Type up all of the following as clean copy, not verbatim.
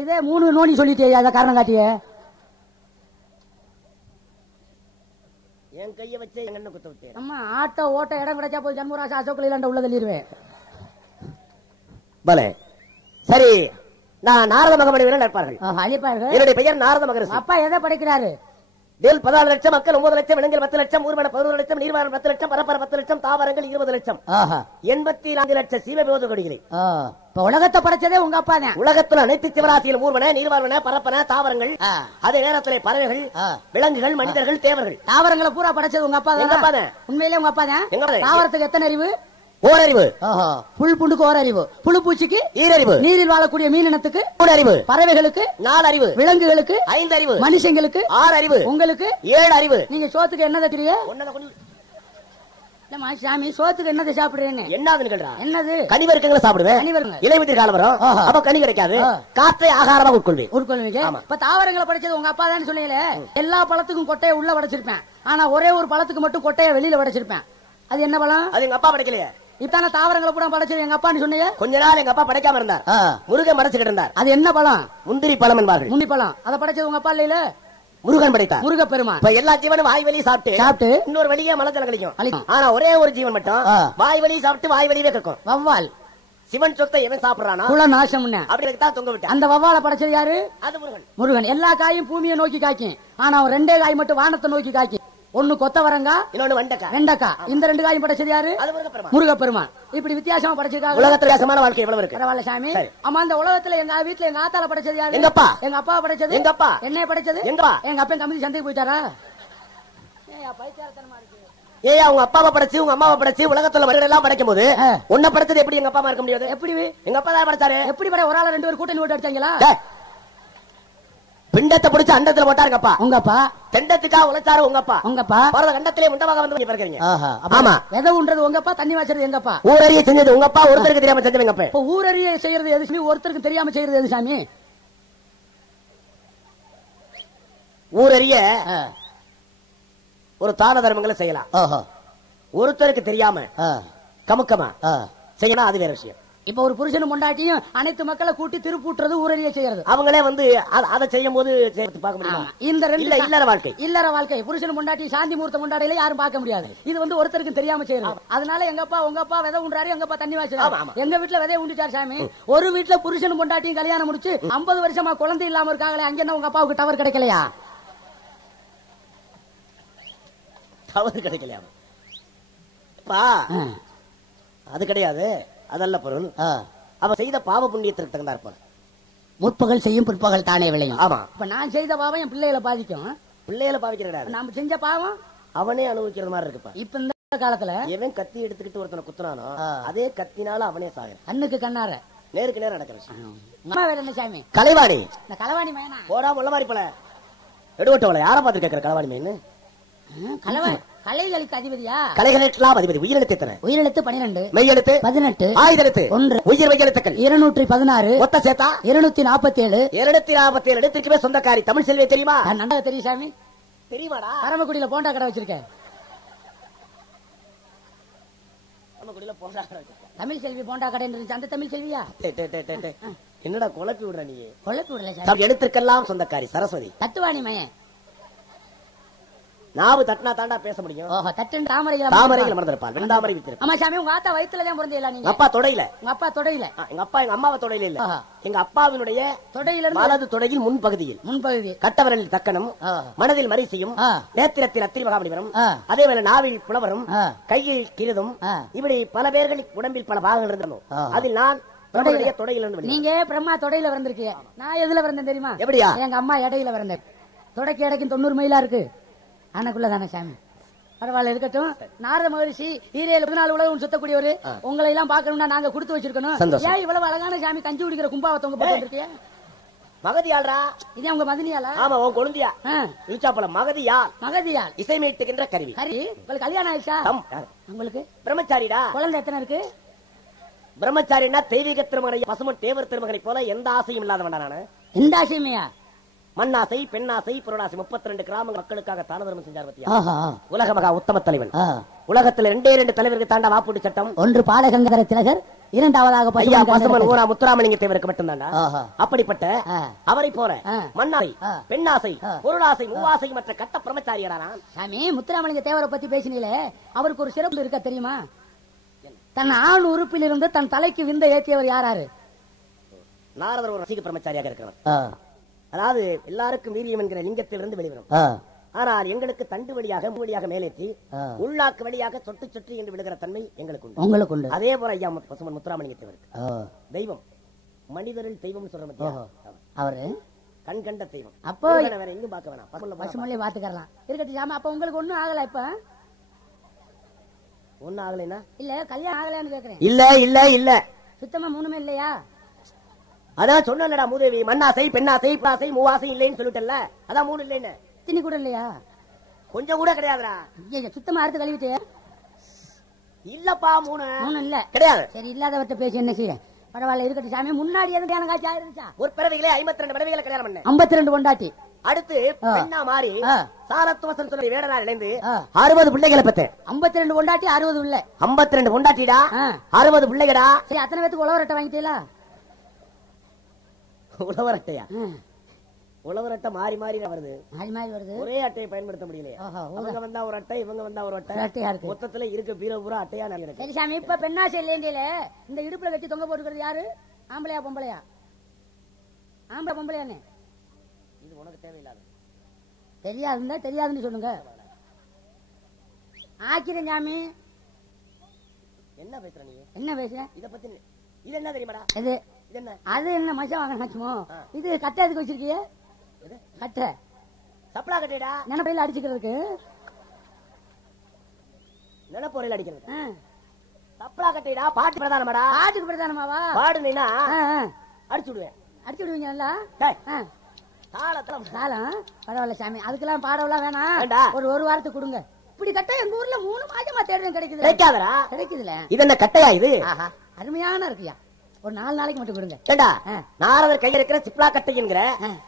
இதே 3 நோனி சொல்லிட்டே அத காரணம் காட்டியே. என் கைய வச்சே எங்க குத்த விட்டேன். அம்மா ஆட்டோ ஓட்ட இடம் கிடைச்சா போய் ஜன்மராசா அசோக் லேலண்ட உள்ள தள்ளிடுவேன். பலே சரி, நான் நாரத மகமணிவர்கள் நட்பார்கள். அழிப்பார்கள். என்னுடைய பெயர் நாரத மகரிஷி. அப்பா எதை படிக்கிறாரு? வேல் 14 லட்சம், மக்கள் 9 லட்சம், விலங்குகள் 10 லட்சம், ஊர்வன 11 லட்சம், நீர்வாரம் 10 லட்சம், பரப்பர 10 லட்சம், தாவரங்கள் 20 லட்சம், 84 லட்சம் சீவபோத கொடிகளை. உலகத்தை படைச்சதே உங்க அப்பா தான். உலகத்துல அனைத்து சிவராசியில் ஊர்வன, நீர்வாழ்வன, பரப்பன, தாவரங்கள், அதே நேரத்திலே பறவைகள், விலங்குகள், மனிதர்கள், தேவர்கள், தாவரங்களை பூரா படைச்சது உங்க அப்பா தான். உண்மையிலே உங்க அப்பா தான். தாவரத்துக்கு எத்தனை அறிவு? ஓரறிவு. புல் புண்டுக்கு ஓரறிவு, புழு பூச்சிக்கு ஈரறிவு, நீரில் வாழக்கூடிய மீனினத்துக்கு 3 அறிவு, பறவைகளுக்கு 4 அறிவு, விலங்குகளுக்கு 5 அறிவு, மனுஷங்களுக்கு 6 அறிவு, உங்களுக்கு 7 அறிவு. நீங்க சோத்துக்கு என்ன தக்கிறீங்க? சாமி சோத்துக்கு என்னதை சாப்பிடுறேன்னு என்னது? கனிவர்க்கங்களை சாப்பிடுவேன். இலைவதிர் காலம் வரும், அப்ப கனி கிடைக்காது, காற்றை ஆகாரமாக உட்கொள்வீங்க. இப்ப தாவரங்களை படைச்சது உங்க அப்பா தான் சொன்னீங்களே. எல்லா பழத்துக்கும் கொட்டையை உள்ள படைச்சிருப்பேன், ஆனா ஒரே ஒரு பழத்துக்கு மட்டும் கொட்டையை வெளியில படைச்சிருப்பேன். அது என்ன பழம்? அது எங்க அப்பா படைக்கலையே. இத்தான தாவரங்களை கூட படைச்சது எங்க அப்பான்னு சொன்னீங்க. கொஞ்ச நாள் எங்க அப்பா படைக்காம இருந்தார், முருகன் படைச்சுக்கிட்டு இருந்தார். அது என்ன பழம்? முந்திரி பழம் என்பார்கள். முந்திரி பழம். அதை படைச்சது உங்க அப்பா இல்ல, முருகன் படைத்தார். முருக பெருமான். இப்ப எல்லா ஜீவனும் வாய் வழி சாப்பிட்டு இன்னொரு வழியே மலத்தில் கிடைக்கும். ஆனா ஒரே ஒரு ஜீவன் மட்டும் வாய் வழி சாப்பிட்டு வாய் வழியே கேட்கும். வவ்வால். சிவன் சொத்தை எவன் சாப்பிடுறானா குல நாசம் அப்படிதான் தொங்க விட்டு. அந்த வவ்வாலை படைச்சது யாரு? அது முருகன். முருகன். எல்லா காயும் பூமியை நோக்கி காய்க்கும், ஆனா அவன் 2 காய் மட்டும் வானத்தை நோக்கி காய்க்கும். ஒன்னு கொத்தவரங்கா, இன்னொன்னு வெண்டைக்காய். இந்த 2 காயும் படைச்சது யாரு? முருக பெருமான். இப்படி வித்தியாசமா படைச்சிருக்காங்க. உலகத்துல வித்தியாசமான வாழ்க்கை எவ்வளவு இருக்கு. பரவாயில்ல சாமி. ஆமா, அந்த உலகத்துல எங்க வீட்டுல எங்க ஆத்தால படைச்சது யாரு? எங்க அப்பா. எங்க அப்பா படைச்சது எங்க அப்பா. என்ன படைச்சது? எங்க அப்பா கம்பெனி சந்தைக்கு போயிட்டாரா? ஏயா உங்க அப்பாவை படைச்சு உங்க அம்மாவை படைச்சு உலகத்துல மனிதர்கள் எல்லாம் படைக்கும் போது உன்ன படைச்சது எப்படி எங்க அப்பா இருக்க முடியாது? எப்படி எங்க அப்பா தான் படைச்சாரு. எப்படி ஒரு ஆள 2 பேர் கூட்டணி போட்டு அடிச்சாங்களா? பிண்டத்தை பிடிச்சு அண்டத்துல போட்டாருங்க அப்பா. உங்க அப்பா தெண்டத்துக்கா உழைச்சாரு உங்க அப்பா. உங்க அப்பா பாரத கண்டத்திலே முண்டமாக வந்து பிறக்கிறீங்க. ஆமா. விதை உண்றது உங்க அப்பா, தண்ணி வாச்சது எங்க அப்பா. ஊரறிய செஞ்சது உங்க அப்பா, ஒருத்தருக்கு தெரியாம செஞ்சவங்க அப்பா. இப்ப ஊரறிய செய்யறது எது சாமி? ஒருத்தருக்கு தெரியாம செய்யறது எது சாமி? ஊரறிய ஒரு தான தர்மங்களை செய்யலாம், ஒருத்தருக்கு தெரியாம கமுக்கமா செய்யணும், அது வேற விஷயம். இப்ப ஒரு புருஷனும் பொண்டாட்டியும் அனைத்து மக்களை கூட்டி திருப்பூட்டுறது ஊரறிய செய்யறது. அவங்களே வந்து அதை செய்யும் போது பார்க்க முடியும். இந்த 2 இல்லற வாழ்க்கை புருஷனும் பொண்டாட்டி சாந்தி முகூர்த்த கொண்டாடையில யாரும் பார்க்க முடியாது. இது வந்து ஒருத்தருக்கு தெரியாம செய்யறது. அதனால எங்க அப்பா உங்க அப்பா விதை உண்டாரு, எங்க அப்பா தண்ணி வாய்ச்சாரு. எங்க வீட்டுல விதை உண்டிச்சார் சாமி. ஒரு வீட்டுல புருஷனும் பொண்டாட்டியும் கல்யாணம் முடிச்சு 50 வருஷமா குழந்தை இல்லாம இருக்காங்களே, அங்க என்ன உங்க அப்பாவுக்கு டவர் கிடைக்கலையா? டவர் கிடைக்கலையா? அது கிடையாது, அதல்ல பொருள். அவ செய்த பாவ புண்ணியத்திற்கு தகுந்தார் போல. முற்பகல் செய்யும் பிற்பகல் தானே விளையும். ஆமா. இப்ப நான் செய்த பாவம் என் பிள்ளைகளை பாதிக்கும். பிள்ளைகளை பாதிக்கிறாரு. நாம செஞ்ச பாவம் அவனே அனுபவிக்கிறது மாதிரி இருக்குப்பா. இப்ப இந்த காலத்துல எவன் கத்தி எடுத்துக்கிட்டு ஒருத்தனை குத்துனானோ அதே கத்தினால அவனே சாகுறான். கண்ணுக்கு கண்ணார நேருக்கு நேரம் நடக்கிற விஷயம். வேற என்ன சாமி? கலைவாணி. இந்த கலைவாணி மேனா போடா முள்ள மாதிரி போல எடுவட்டவள யார பாத்து கேக்குற? கலைவாணி மேனு கலைகளுக்கு அதிபதியா? கலைகளுக்கெல்லாம் அதிபதி. உயிரெழுத்து எத்தனை? உயிரெழுத்து 12, மெய்யெழுத்து 18, ஆயுதெழுத்து 1, உயிர் மெய்யெழுத்துக்கள் 216, மொத்த சேர்த்தா 247. 247 எழுத்துக்குமே சொந்தக்காரி தமிழ் செல்வி தெரியுமா? நல்லா தெரியும் சாமி. தெரியுமாடா? பரமக்குடியில போண்டா கடை வச்சிருக்கேன். பரமக்குடியில போண்டா கடை வச்சிருக்கேன். தமிழ் செல்வி போண்டா கடை இருந்துச்சு. அந்த தமிழ் செல்வியா? என்னடா குழப்பி விடுற நீ? குழப்பி விடல சாமி. எழுத்துக்கெல்லாம் சொந்தக்காரி சரஸ்வதி. தத்துவாணி மயன். நாவு தட்டினா தாண்டா பேச முடியும். தாமரைகளை மறந்திருப்பாள். வெண்டாமரை வித்திருப்பாள். ஆமா சாமி. உங்க ஆத்தா வயித்துல தான் பிறந்தீங்களா நீங்க? அப்பா தொடையில. உங்க அப்பா தொடையில. எங்க அப்பா எங்க அம்மாவை தொடையில இல்ல, எங்க அப்பாவினுடைய தொடையில வலது தொடையில் முன்பகுதி கட்டவரலில் தக்கனும், மனதில் மரிசியும், நேத்திரத்தில் அத்திரி மகாமணிவரும், அதே வேளை நாவில் புலவரும், கையில் கிருதும், இப்படி பல பேர்கள் உடம்பில் பல பாகங்கள் இருந்தோம். அதில் நான் தொடையில இருந்து. நீங்க பிரம்மா தொடையில வந்திருக்கீங்க. நான் எதுல வந்தேன் தெரியுமா? எப்படியா? எங்க அம்மா இடையில வந்தேன். தொடைக்கு இடைக்கும் 90 மைலா இருக்கு. அண்ணக்குள்ளதானே சாமி. பரவாயில்ல இருக்கட்டும். நாரத மகரிஷி ஈரேல் 14 உலகம் சுத்தக்கூடியவரு. உங்களை எல்லாம் பாக்கணும்னா நாங்க கொடுத்து வச்சிருக்கணும். ஏன் இவ்வளவு அழகான சாமி கஞ்சி குடிக்கிற கும்பாவை தொங்க போட்டு வந்திருக்கீங்க? மகதியாள்ரா. இதே உங்க மதினியாளா? ஆமா, உன் கொழுந்தியா. இழுச்சாப்பல மகதியாள் இசை மீட்டுகின்ற கருவி. உங்களுக்கு கல்யாணம் ஆயிடுச்சா? உங்களுக்கு பிரம்மச்சாரிடா. குழந்தை எத்தனை இருக்கு? பிரம்மச்சாரினா தெய்வீக திருமகனை பசுமன் தேவர் திருமகனை போல எந்த ஆசையும் இல்லாதவன் நானு. எந்த ஆசையுமையா? மண்ணாசை, பெண்ணாசை, பொருளாசை 32 கிராம மக்களுக்காக தான தர்மம் செஞ்சார் பத்தியா. உலக மகா உத்தம தலைவன். உலகத்தில் 2 தலைவருக்கு தாண்டா வாப்புட்டு சட்டம். ஒன்று பாலகங்கர திலகர், இரண்டாவதாக பசுமன் ஊரா முத்துராமலிங்க தேவருக்கு மட்டும்தான்டா. அப்படிப்பட்ட அவரை போல மண்ணாசை, பெண்ணாசை, பொருளாசை, மூவாசை மற்ற கட்ட பிரம்மச்சாரியடா சாமி. முத்துராமலிங்க தேவரை பத்தி பேசினீங்களே, அவருக்கு ஒரு சிறப்பு இருக்க தெரியுமா? தன் ஆண் உறுப்பிலிருந்து தன் தலைக்கு விந்த ஏற்றியவர் யாராரு? நாரதர் ஒரு ரசிக பிரம்மச்சாரியாக இருக்கிறவர். அதாவது எல்லாருக்கும் வீரியம் என்கிற லிங்கத்திலிருந்து வெளிவரும். ஆனால் எங்களுக்கு தண்டு வழியாக மேலேற்றி உள்நாக்கு வழியாக சொட்டு சொட்டு என்று விழுகிற தன்மை எங்களுக்கு உண்டு. அதே போல ஐயா பசுமன் முத்துராமலிங்கத்தேவருக்கு தெய்வம் மனிதரில் தெய்வம் சொல்ற அவரு கண் கண்ட தெய்வம். அப்போ வேற எங்கும் பார்க்க வேணாம், பசுமொழியை பாத்துக்கலாம் இருக்கட்டும். அப்ப உங்களுக்கு ஒண்ணும் ஆகல? இப்ப ஒன்னும் ஆகலைன்னா இல்ல கல்யாணம் ஆகலன்னு கேக்குறேன். இல்ல இல்ல இல்ல சுத்தமா மூணுமே இல்லையா? அதான் சொன்னா மூதேவி, மண்ணாசை, பெண்ணாசை, பாசை, மூவாசை இல்லைன்னு சொல்லிட்டல. அதான் மூணு இல்லைன்னு. திணி கூட இல்லையா? கொஞ்சம் கூட கிடையாதுடா. சுத்தமா அறுத்து கழுவிட்டு இல்லப்பா, மூணு இல்ல கிடையாது. சரி, இல்லாதவர்கிட்ட பேசி என்ன செய்ய? பரவாயில்ல இருக்கட்டும் சாமி. முன்னாடி எது கல்யாணம் காட்சி ஆயிருச்சா? ஒரு பிறவிகளே 52 பிறவிகளை கல்யாணம் பண்ண 52 கொண்டாட்டி. அடுத்து பெண்ணா மாறி சாரத்துவசன் சொல்லி வேடனார் இணைந்து 60 பிள்ளைகளை பெற்று 52 கொண்டாட்டி 60 உள்ள 52 கொண்டாட்டிடா, 60 பிள்ளைகடா. சரி, அத்தனை பேருக்கு உழவர் அட்டை வாங்கிட்டீங்களா? உழவர் அட்டையா? உழவர் அட்டை மாறி மாறி வருது. ஒரே அட்டையை பயன்படுத்த முடியல. அவங்க வந்தா ஒரு அட்டை, இவங்க வந்தா ஒரு அட்டை. மொத்தத்துல இருக்க பீரோ பூரா அட்டையா நிறைய. சரி சாமி, இப்ப பெண்ணாசை இல்லையில இந்த இடுப்புல கட்டி தொங்க போட்டுக்கிறது யாரு? ஆம்பளையா பொம்பளையா? ஆம்பளை பொம்பளையானே? இது உனக்கு தேவையில்லாத. தெரியாதுன்னா தெரியாதுன்னு சொல்லுங்க. ஆக்கிறேன் சாமி. என்ன பேசுற நீ? என்ன பேசுற? இத பத்தி இது என்ன தெரியுமாடா? இது அது என்ன மச்சம் வாங்கணுமோ? இது கட்டை எதுக்கு வச்சிருக்கிய? கட்டை சப்ளா கட்டைடா. நினைப்பையில அடிச்சுக்கிறதுக்கு. நினைப்பொறையில அடிக்கிறது சப்ளா கட்டைடா. பாட்டு பிரதானமாடா. பாட்டுக்கு பிரதானமாவா? பாடுனீனா அடிச்சு விடுவேன். அடிச்சு விடுவீங்க நல்லா தாளம். பரவாயில்ல சாமி, அதுக்கெல்லாம் பாடவெல்லாம் வேணாம். ஒரு வாரத்துக்கு கொடுங்க. இப்படி கட்டை எங்க ஊர்ல 3 மாசமா தேடுறேன், கிடைக்குது. கிடைக்காதரா? கிடைக்குதுல. இது என்ன கட்டையா? இது அருமையான இருக்குயா. ஒரு 4 நாளைக்கு மட்டும் கொடுங்க. நாரதர் கையில் இருக்கிற சிப்லா கட்டை என்கிற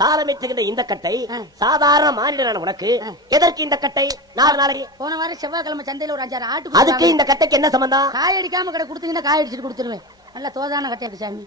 தாளமைச்சுகின்ற இந்த கட்டை சாதாரண மாநில உனக்கு எதற்கு இந்த கட்டை? 4 நாளைக்கு. போன வாரம் செவ்வாய்க்கிழமை சந்தையில ஒரு 5-6 ஆட்டு. அதுக்கு இந்த கட்டைக்கு என்ன சம்பந்தம்? காய் அடிக்காம கடை கொடுத்தீங்கன்னா காய் அடிச்சுட்டு கொடுத்துருவேன். நல்ல தோதான கட்டை இருக்கு சாமி.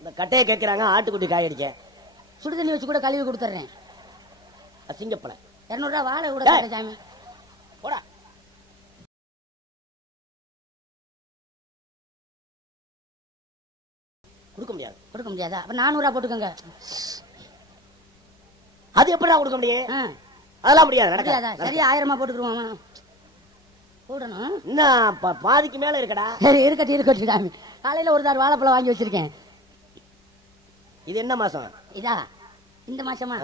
இந்த கட்டையை கேட்கிறாங்க, ஆட்டுக்குட்டி காய் அடிக்க. சுடு தண்ணி வச்சு கூட கழுவி கொடுத்துறேன். சிங்கப்பள 200 ரூபாய் வாழை கூட சாமி. போடா. கொடுக்க முடியாதா? அப்ப 400 ரூபாய் போட்டுக்கோங்க. அது எப்படி கொடுக்க முடியும்? அதெல்லாம் முடியாது, நடக்காதா? சரியா 1000 ரூபாய் போட்டுக்குருவோம். போடணும். என்ன பாதிக்கு மேல இருக்கடா? சரி, இருக்கட்டும் சாமி. காலையில ஒரு தார் வாழைப்பழம் வாங்கி வச்சிருக்கேன். இது என்ன மாசம்? இதா இந்த மாசமா?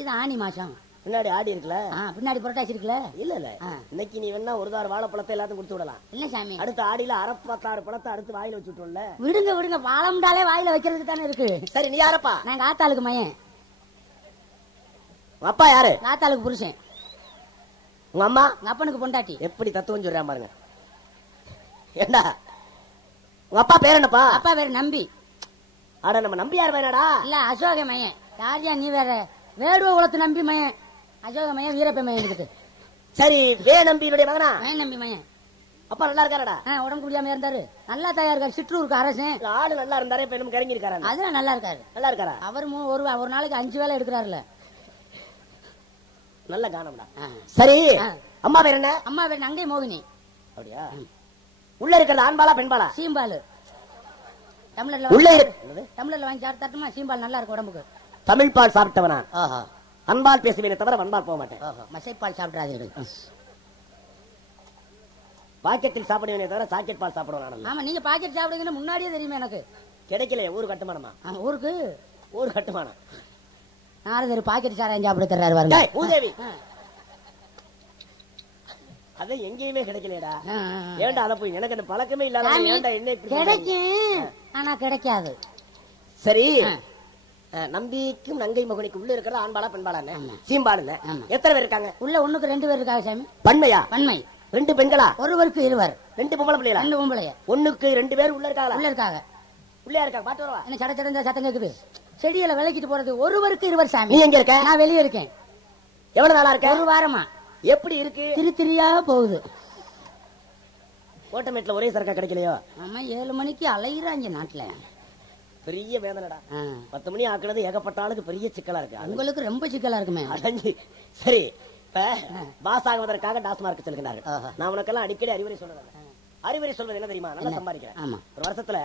இது ஆனி மாசம். பின்னாடி ஆடி இருக்குல்ல? பின்னாடி புரட்டாசி இருக்குல்ல? இல்ல இன்னைக்கு நீ வேணா ஒரு தார் வாழைப்பழத்தை எல்லாத்தையும் கொடுத்து விடலாம். இல்ல சாமி, அடுத்த ஆடியில 66 பழத்தை அடுத்து வாயில வச்சு விட்டுருல. விடுங்க. வாழம்டாலே வாயில வைக்கிறதுக்கு தானே இருக்கு. சரி, நீ யாரப்பா? நாங்க ஆத்தாளுக்கு மயன். உங்க அப்பா யாரு? ஆத்தாளுக்கு புருஷன். உங்க அம்மா? உங்க அப்பனுக்கு பொண்டாட்டி. எப்படி தத்துவம் சொல்றேன் பாருங்க. ஏண்டா உங்க அப்பா பேர் என்னப்பா? அப்பா பேரு நம்பி. அட, நம்ம நம்பி யார் வேணாடா? இல்ல, அசோக மயன். யாரியா நீ? வேற வேடுவ குலத்து நம்பி மயன். அசோக மயன் வீரப்ப மயன் இருக்குது. சரி, வே நம்பியினுடைய மகனா? மயன் நம்பி மயன். அப்பா நல்லா இருக்காரடா? உடம்பு முடியாம இருந்தாரு. நல்லா தயார் இருக்காரு. சிற்றூருக்கு அரசன். ஆளு நல்லா இருந்தாரே, இப்ப என்ன கரங்கி இருக்காரு? அதெல்லாம் நல்லா இருக்காரு. நல்லா இருக்காரா? அவர் ஒரு நாளைக்கு 5 வேளை எடுக்கிறாருல. நல்ல காணம்டா. சரி, அம்மா பேர் என்ன? அம்மா பேர் நங்கை மோகினி. அப்படியா? உள்ள இருக்கிறது ஆண்பாலா பெண்பாலா? சீம்பாலு. டம்ளர்ல வாங்கி சாப்பிட்டாட்டுமா? சீம்பால் நல்லா இருக்கு உடம்புக்கு. தமிழ் பால் சாப்பிட்டவனா? அன்பால் பேசுவேனே தவிர வன்பால் போக மாட்டேன். மசைப்பால் சாப்பிடாதீர்கள். பாக்கெட்டில் சாப்பிடுவேனே தவிர சாக்கெட் பால் சாப்பிடுவேன். ஆமா, நீங்க பாக்கெட் சாப்பிடுவீங்கன்னு முன்னாடியே தெரியுமே எனக்கு. கிடைக்கல. ஊரு கட்டுமானமா? ஊருக்கு ஊர் கட்டுமானம். நாரதர் பாக்கெட் சாராயம் சாப்பிட தர்றாரு பாருங்க. பூதேவி, அது எங்கேயுமே கிடைக்கலடா. ஏன்டா அத போய் எனக்கு அந்த பழக்கமே இல்லாத ஏன்டா என்ன கிடைக்கும்? ஆனா கிடைக்காது. சரி, நம்பிக்கும் நங்கை மகனுக்கு உள்ள இருக்கிறது ஆண்பாலா பெண்பாலா? சீம்பால். எத்தனை பேர் இருக்காங்க உள்ள? 1க்கு 2 பேர் இருக்காங்க சாமி. பன்மையா? பன்மை. 2 பெண்களா? ஒருவருக்கு 2 2 பொம்பளை பிள்ளைகளா? 2 பொம்பளைய. 1க்கு 2 பேர் உள்ள இருக்காங்களா? உள்ள இருக்காங்க. உள்ளே இருக்காங்க. பாத்து வரவா? என்ன சட சடந்த சத்தம் கேக்குது? செடியில விளக்கிட்டு போறது. ஒருவருக்கு 2 சாமி. நீ எங்க இருக்க? நான் வெளியே இருக்கேன். எவ்வளவு நாளா இருக்க? 1 வாரமா. எப்படி இருக்கு? திரியா போகுது. கோட்டமேட்ல ஒரே சரக்கா கிடைக்கலையோ? ஆமா 7 மணிக்கு அலையிறாங்க நாட்டுல. பெரிய வேதனைடா. 10 மணி ஆக்குறது ஏகப்பட்ட ஆளுக்கு பெரிய சிக்கலா இருக்கு. உங்களுக்கு ரொம்ப சிக்கலா இருக்குமே. சரி, இப்ப பாஸ் ஆகுவதற்காக டாஸ்மார்க் செல்கிறார்கள். நான் உனக்கெல்லாம் அடிக்கடி அறிவுரை சொல்றேன். அறிவுரை சொல்வது என்ன தெரியுமா? நல்லா சம்பாதிக்கிறேன். ஒரு வருஷத்துல